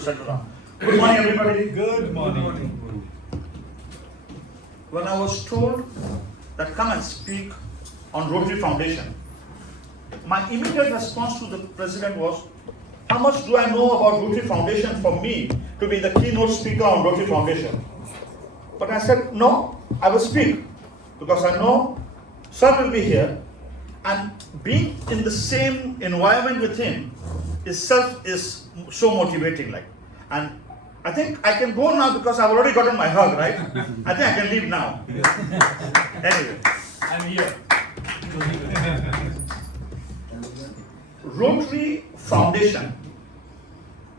Chandra. Good morning, everybody. Good morning. When I was told that come and speak on Rotary Foundation, my immediate response to the president was, how much do I know about Rotary Foundation for me to be the keynote speaker on Rotary Foundation? But I said, no, I will speak because I know sir will be here, and being in the same environment with him itself is so motivating. And I think I can go now because I've already gotten my hug, right? I think I can leave now. Anyway, I'm here. Rotary Foundation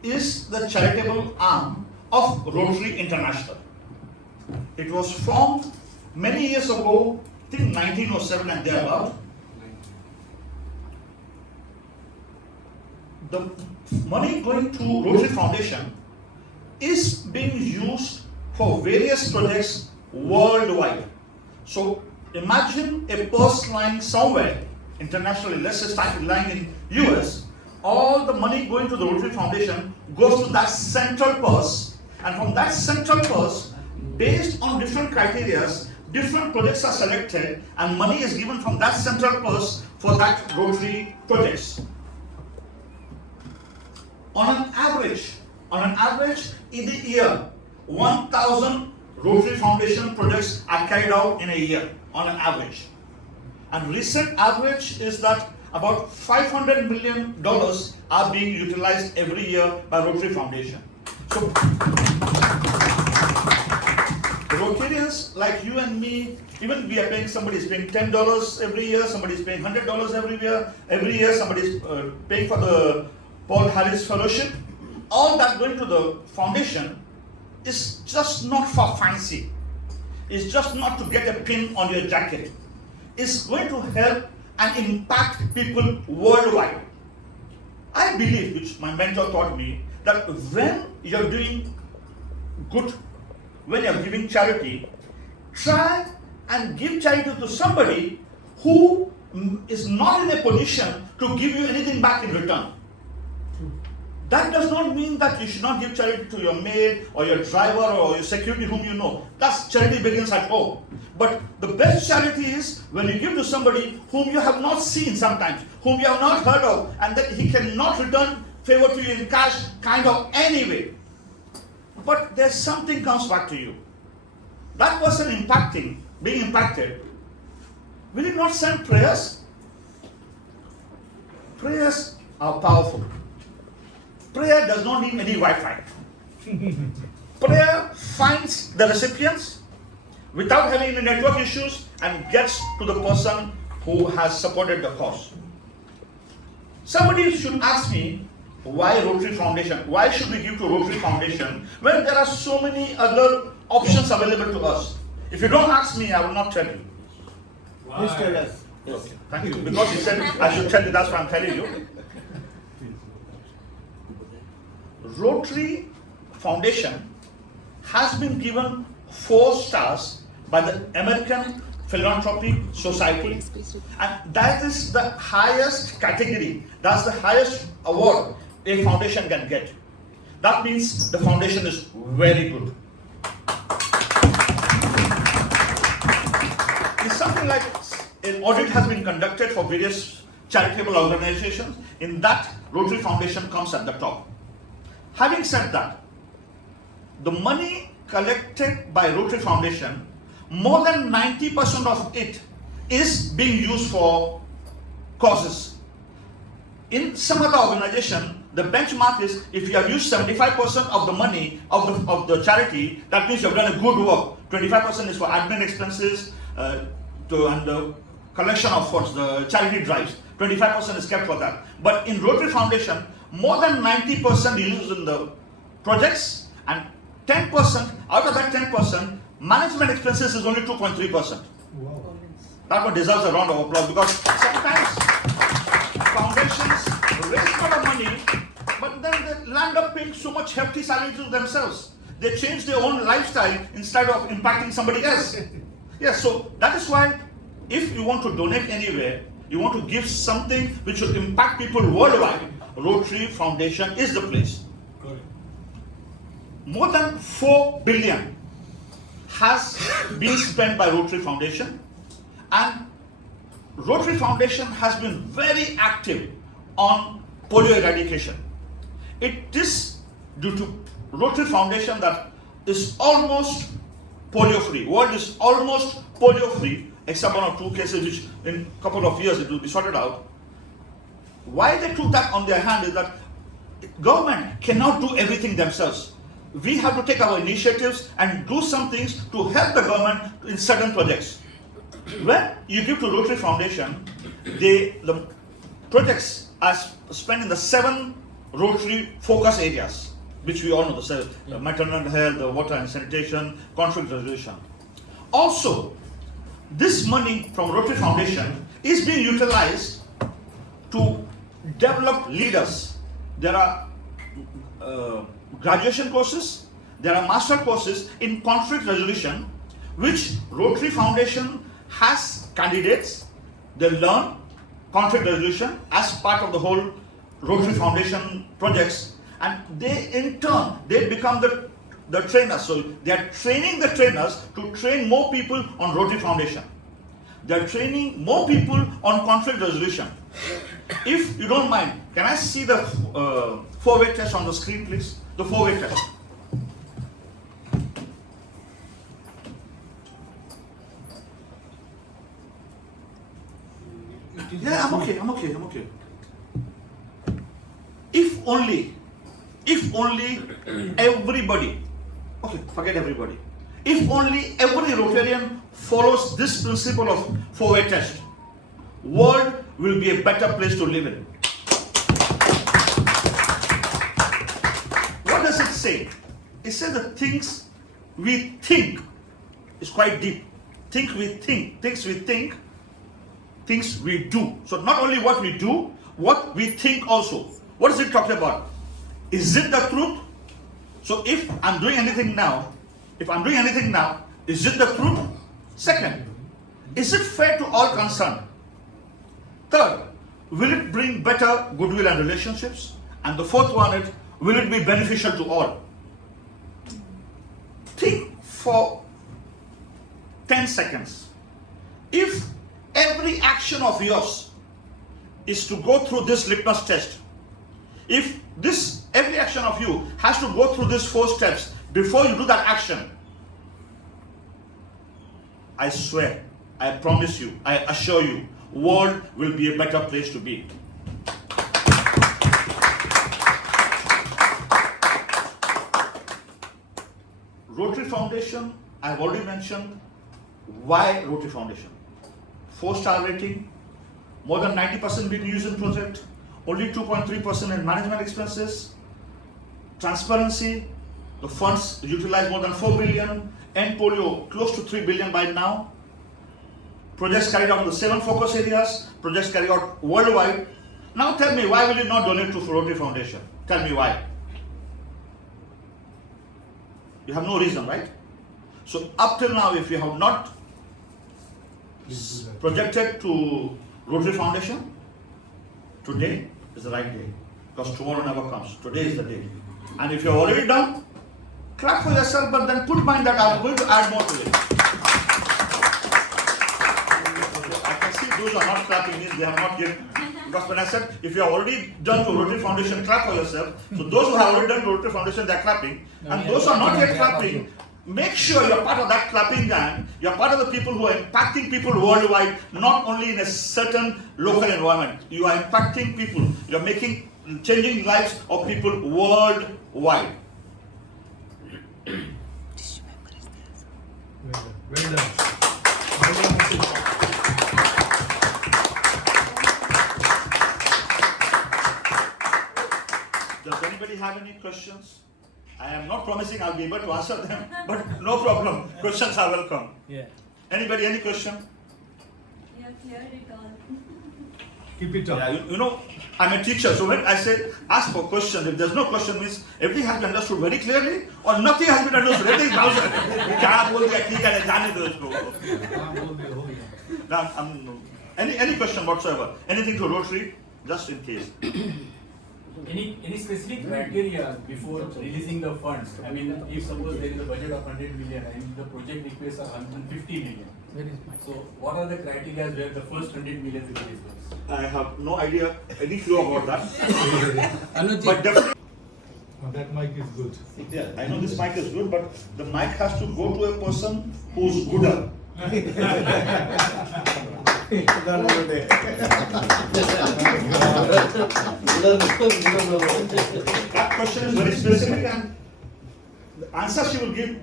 is the charitable arm of Rotary International. It was formed many years ago, I think 1907 and thereabout. The money going to Rotary Foundation is being used for various projects worldwide. So imagine a purse lying somewhere internationally, let's say start lying in US, all the money going to the Rotary Foundation goes to that central purse, and from that central purse, based on different criteria, different projects are selected and money is given from that central purse for that Rotary projects. On an average, in a year, 1,000 Rotary Foundation projects are carried out in a year, on an average. And recent average is that about $500 million are being utilized every year by Rotary Foundation. So, Rotarians like you and me, even we are paying, somebody is paying $10 every year, somebody is paying $100 every year, somebody is paying for the Paul Harris Fellowship. All that going to the foundation is just not for fancy. It's just not to get a pin on your jacket. It's going to help and impact people worldwide. I believe, which my mentor taught me, that when you're doing good, when you're giving charity, try and give charity to somebody who is not in a position to give you anything back in return. That does not mean that you should not give charity to your maid or your driver or your security whom you know. That's charity begins at home. But the best charity is when you give to somebody whom you have not seen sometimes, whom you have not heard of, and that he cannot return favor to you in cash kind of anyway. But there's something comes back to you. That person being impacted, will it not send prayers? Prayers are powerful. Prayer does not need any Wi-Fi. Prayer finds the recipients without having any network issues and gets to the person who has supported the cause. Somebody should ask me, why Rotary Foundation? Why should we give to Rotary Foundation when there are so many other options available to us? If you don't ask me, I will not tell you. Please tell us. Okay, thank you. Because you said I should tell you, that's why I'm telling you. Rotary Foundation has been given 4 stars by the American Philanthropy Society, and that is the highest category, that's the highest award a foundation can get. That means the foundation is very good. It's something like an audit has been conducted for various charitable organizations. In that, Rotary Foundation comes at the top. Having said that, the money collected by Rotary Foundation, more than 90% of it is being used for causes. In some other organization, the benchmark is if you have used 75% of the money of the charity, that means you have done a good work. 25% is for admin expenses and the collection of funds, the charity drives. 25% is kept for that. But in Rotary Foundation, more than 90% is used in the projects, and 10%, out of that 10%, management expenses is only 2.3%. Wow. That one deserves a round of applause, because sometimes foundations raise a lot of money, but then they land up paying so much hefty salary to themselves. They change their own lifestyle instead of impacting somebody else. Yes, so that is why if you want to donate anywhere, you want to give something which will impact people worldwide, Rotary Foundation is the place. Correct. more than 4 billion has been spent by Rotary Foundation, and Rotary Foundation has been very active on polio eradication. It is due to Rotary Foundation that is almost polio free. World is almost polio free, except one or two cases which in a couple of years it will be sorted out. Why they took that on their hand is that government cannot do everything themselves. We have to take our initiatives and do some things to help the government in certain projects. When you give to Rotary Foundation, the projects are spent in the 7 Rotary focus areas, which we all know, the maternal health, the water and sanitation, conflict resolution. Also, this money from Rotary Foundation is being utilized to develop leaders. There are graduation courses, there are master courses in conflict resolution, which Rotary Foundation has candidates. They learn conflict resolution as part of the whole Rotary Foundation projects, and they in turn, they become the trainers. So they are training the trainers to train more people on Rotary Foundation. They are training more people on conflict resolution. If you don't mind, can I see the 4-way test on the screen, please? The 4-way test. Yeah, I'm okay. If only everybody, okay, forget everybody. If only every Rotarian follows this principle of 4-way test, world will be a better place to live in. What does it say? It says the things we think is quite deep. Things we think, things we do. So not only what we do, what we think also. What is it talking about? Is it the truth? So if I'm doing anything now, is it the truth? Second, is it fair to all concerned? Third, will it bring better goodwill and relationships? And the fourth one is, will it be beneficial to all? Think for 10 seconds. If every action of yours is to go through this litmus test, if every action of you has to go through these 4 steps before you do that action, I swear, I promise you, I assure you, world will be a better place to be. Rotary Foundation, I've already mentioned why Rotary Foundation. 4-star rating, more than 90% being used in project, only 2.3% in management expenses, transparency, the funds utilize more than 4 billion, end polio close to 3 billion by now, projects carried out in the 7 focus areas, projects carried out worldwide. Now tell me, why will you not donate to Rotary Foundation? Tell me why. You have no reason, right? So up till now, if you have not projected to Rotary Foundation, today is the right day, because tomorrow never comes. Today is the day. And if you're already done, clap for yourself, but then put in mind that I'm going to add more to it. I can see those who are not clapping means they have not yet, because when I said if you are already done to Rotary Foundation, clap for yourself. So those who have already done to Rotary Foundation, they're clapping. And those who are not yet clapping, make sure you're part of that clapping gang. You're part of the people who are impacting people worldwide, not only in a certain local environment. You are impacting people. You're changing lives of people worldwide. Well done. Does anybody have any questions? I am not promising I'll be able to answer them, but no problem. Questions are welcome. Yeah. Anybody, any question? You have cleared it all. Keep it up. Yeah, you know, I'm a teacher, so when I say ask for questions, if there's no question, means everything has been understood very clearly, or nothing has been understood. Everything is now, any question whatsoever, anything to Rotary, just in case. Any specific criteria before releasing the funds? I mean, if suppose there is a budget of 100 million and the project requests are 150 million. So what are the criteria where the first 100 million will be disbursed? I have no idea, any clue about that. But definitely, That mic is good. yeah, I know this mic is good, but the mic has to go to a person who's gooder. That question is very specific and the answer she will give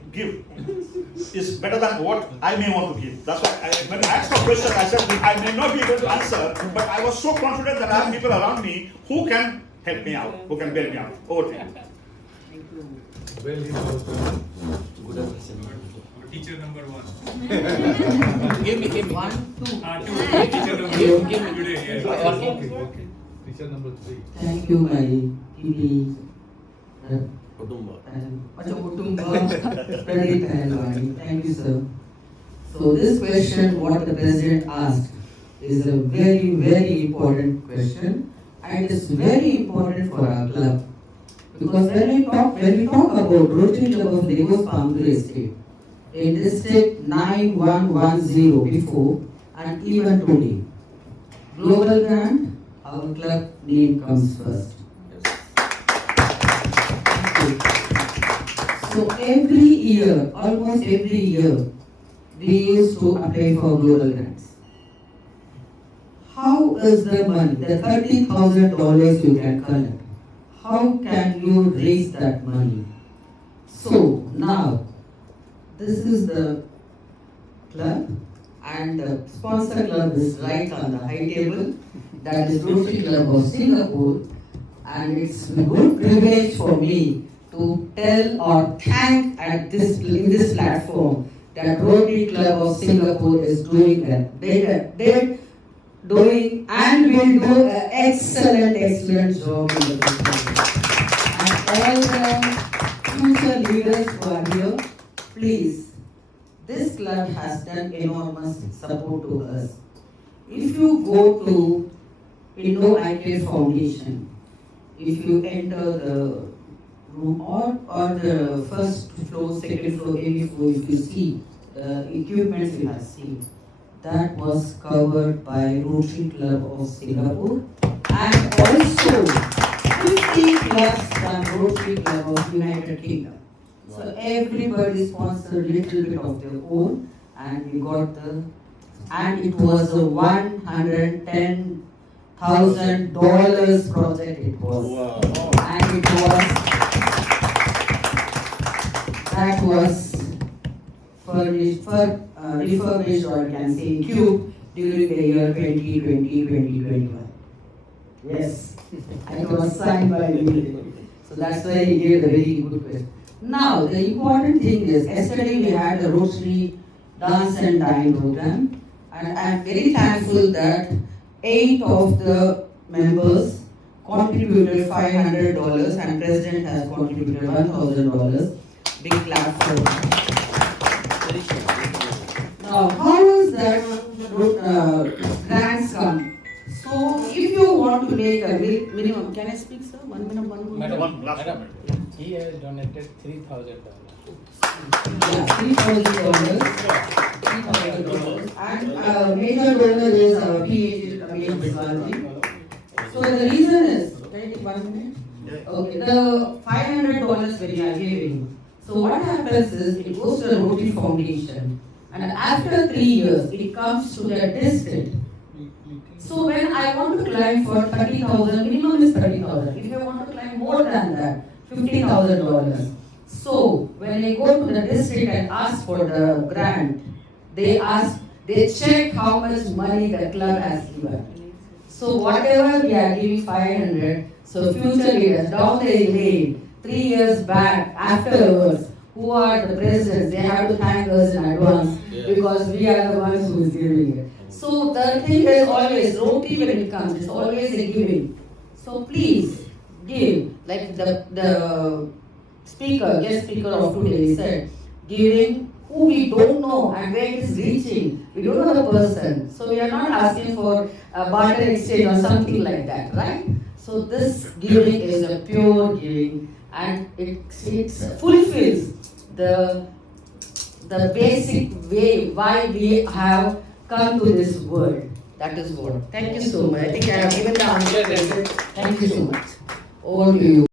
is better than what I may want to give. That's why when I asked for question, I said I may not be able to answer, but I was so confident that I have people around me who can help me out, who can bail me out. Over to you. Well, he knows. Teacher number one. Give me. 1, 2. Teacher number today. Okay. Teacher number 3. Thank you, my PD. Otumba. Otumba, Pradeep Pahelwani. Thank you, sir. So this question, what the president asked, is a very, very important question, and it's very important for our club. Because when we talk about Rotary Club of Lagos Boundary Estate, in district 9110 before and even today, global grant, our club name comes first. So every year, almost every year, we used to apply for global grants. How is the money, the $30,000 you can collect, how can you raise that money? So now, this is the club, and the sponsor club is right on the high table. That is Rotary Club of Singapore, and it's a good privilege for me to tell or thank in this platform that Rotary Club of Singapore is doing that. They're doing and will do an excellent job in the country. And all the future leaders who are here, please, this club has done enormous support to us. If you go to Indo-ICARE Foundation, if you enter the room or the first floor, second floor, any floor, if you see the equipments you have seen, that was covered by Rotary Club of Singapore, and also 50 clubs from Rotary Club of United Kingdom. So everybody sponsored a little bit of their own, and we got and it was a $110,000 project it was. Wow. And that was refurbished, or you can say cube, during the year 2020-2021. Yes, and it was signed by me. So that's why he gave the very good question. Now, the important thing is, yesterday we had the Rotary Dance and Dine program, and I am very thankful that 8 of the members contributed $500 and President has contributed $1,000. Big clap for them. Now, how is that grants come? So, if you want to make a minimum, can I speak, sir? 1 minute, 1 minute. Madam, he has donated $3,000. Yeah, $3,000. $3,000. And major donor is PAG. So the reason is, can I take 1 minute? Okay, the $500 when you are giving. So what happens is, it goes to the Rotary Foundation, and after 3 years, it comes to the district. So when I want to climb for 30,000, minimum is 30,000. If I want to climb more than that, $50,000. So when I go to the district and ask for the grant, they check how much money the club has given. So whatever we are giving 500, so future leaders down the lane, 3 years back, afterwards, who are the presidents, they have to thank us in advance because we are the ones who is giving it. So the thing is always, Rotary when it comes, it's always a giving. So please give, like the speaker, guest speaker of today said, giving who we don't know and where it is reaching. We don't know the person. So we are not asking for a barter exchange or something like that, right? So this giving is a pure giving, and it fulfills the basic way why we have come to this world. That is what. Thank you so much. I think I have given the answer. Thank you so much. Over to you.